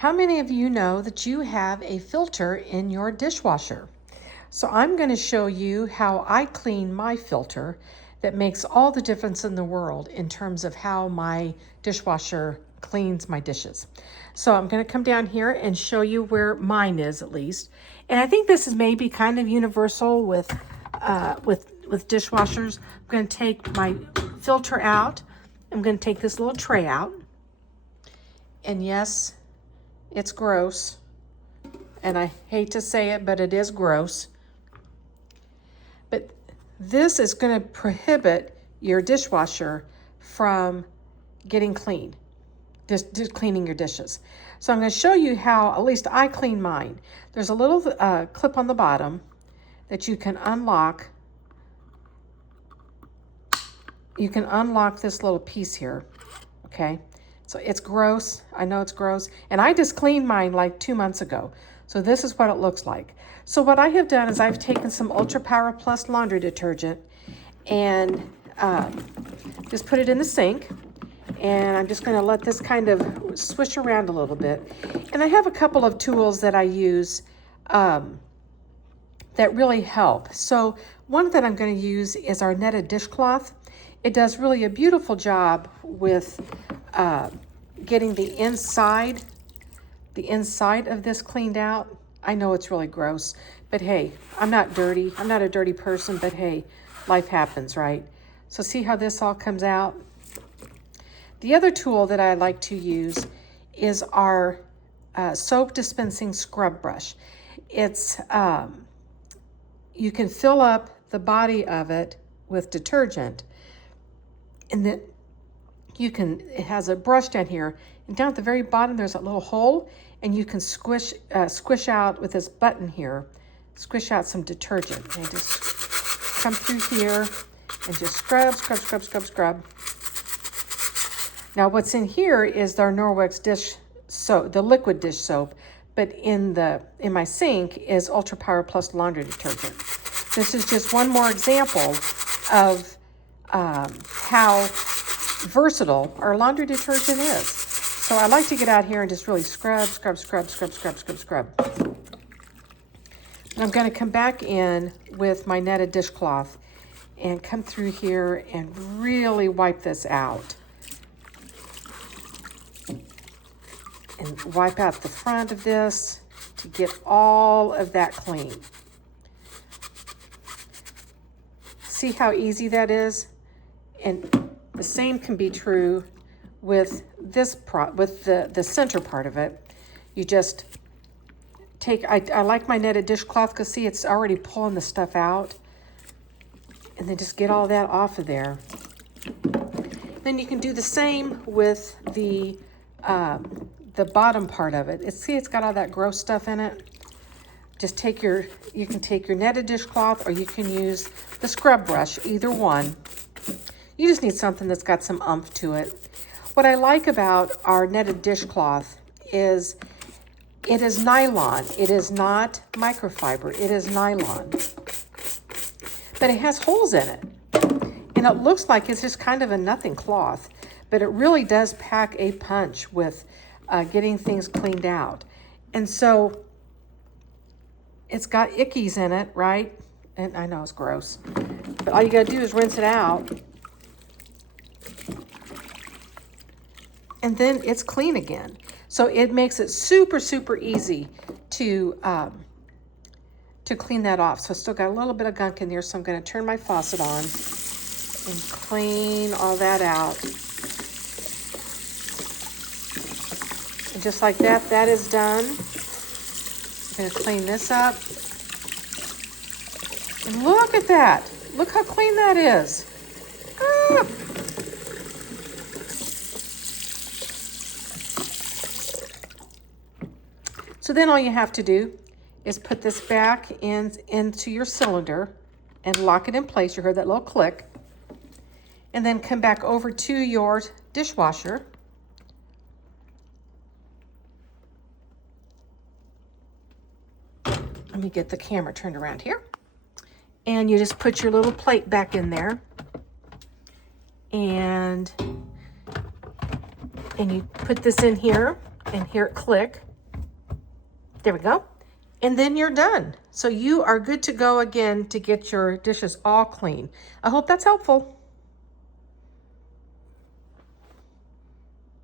How many of you know that you have a filter in your dishwasher? So I'm going to show you how I clean my filter that makes all the difference in the world in terms of how my dishwasher cleans my dishes. So I'm going to come down here and show you where mine is at least. And I think this is maybe kind of universal with dishwashers. I'm going to take my filter out. I'm going to take this little tray out. And yes, it's gross, and I hate to say it, but it is gross. But this is going to prohibit your dishwasher from getting clean, just cleaning your dishes. So I'm going to show you how, at least I clean mine. There's a little clip on the bottom that you can unlock. You can unlock this little piece here, okay? So it's gross. I know it's gross. And I just cleaned mine like 2 months ago. So this is what it looks like. So what I have done is I've taken some Ultra Power Plus laundry detergent and just put it in the sink. And I'm just going to let this kind of swish around a little bit. And I have a couple of tools that I use that really help. So one that I'm going to use is our netted dishcloth. It does really a beautiful job with getting the inside of this cleaned out. I know it's really gross, but hey, I'm not dirty. I'm not a dirty person, but hey, life happens, right? So see how this all comes out? The other tool that I like to use is our soap dispensing scrub brush. It's, you can fill up the body of it with detergent, and then it has a brush down here, and down at the very bottom there's a little hole, and you can squish out with this button here, squish out some detergent. And just come through here and just scrub. Now what's in here is our Norwex dish soap, the liquid dish soap, but in my sink is Ultra Power Plus laundry detergent. This is just one more example of how versatile our laundry detergent is. So I like to get out here and just really scrub. And I'm going to come back in with my netted dishcloth and come through here and really wipe this out. And wipe out the front of this to get all of that clean. See how easy that is? And the same can be true with this with the center part of it. You just take, I like my netted dishcloth because see, it's already pulling the stuff out. And then just get all that off of there. Then you can do the same with the bottom part of it. See, it's got all that gross stuff in it. Just you can take your netted dishcloth, or you can use the scrub brush, either one. You just need something that's got some oomph to it. What I like about our netted dishcloth is it is nylon. It is not microfiber. It is nylon. But it has holes in it. And it looks like it's just kind of a nothing cloth. But it really does pack a punch with getting things cleaned out. And so it's got ickies in it, right? And I know it's gross. But all you got to do is rinse it out. And then it's clean again. So it makes it super, super easy to clean that off. So I still got a little bit of gunk in there, so I'm going to turn my faucet on and clean all that out. And just like that, that is done. I'm going to clean this up. And look at that. Look how clean that is. Ah. So then all you have to do is put this back into your cylinder and lock it in place. You heard that little click. And then come back over to your dishwasher. Let me get the camera turned around here. And you just put your little plate back in there. And you put this in here and hear it click. There we go. And then you're done. So you are good to go again to get your dishes all clean. I hope that's helpful.